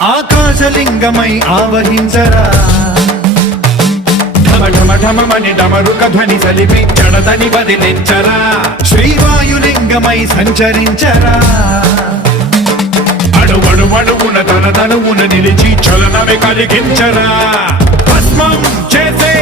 ఆకాశలింగమై ఆవహించరా ఢమఢమఢమని డమరుక ధ్వని సలిపి జడదని వదిలించరా శ్రీవాయులింగమై సంచరించరా అడుగడుగడుగున తన తనువున నిలిచి చలనమే కలిగించరా భస్మం చేసే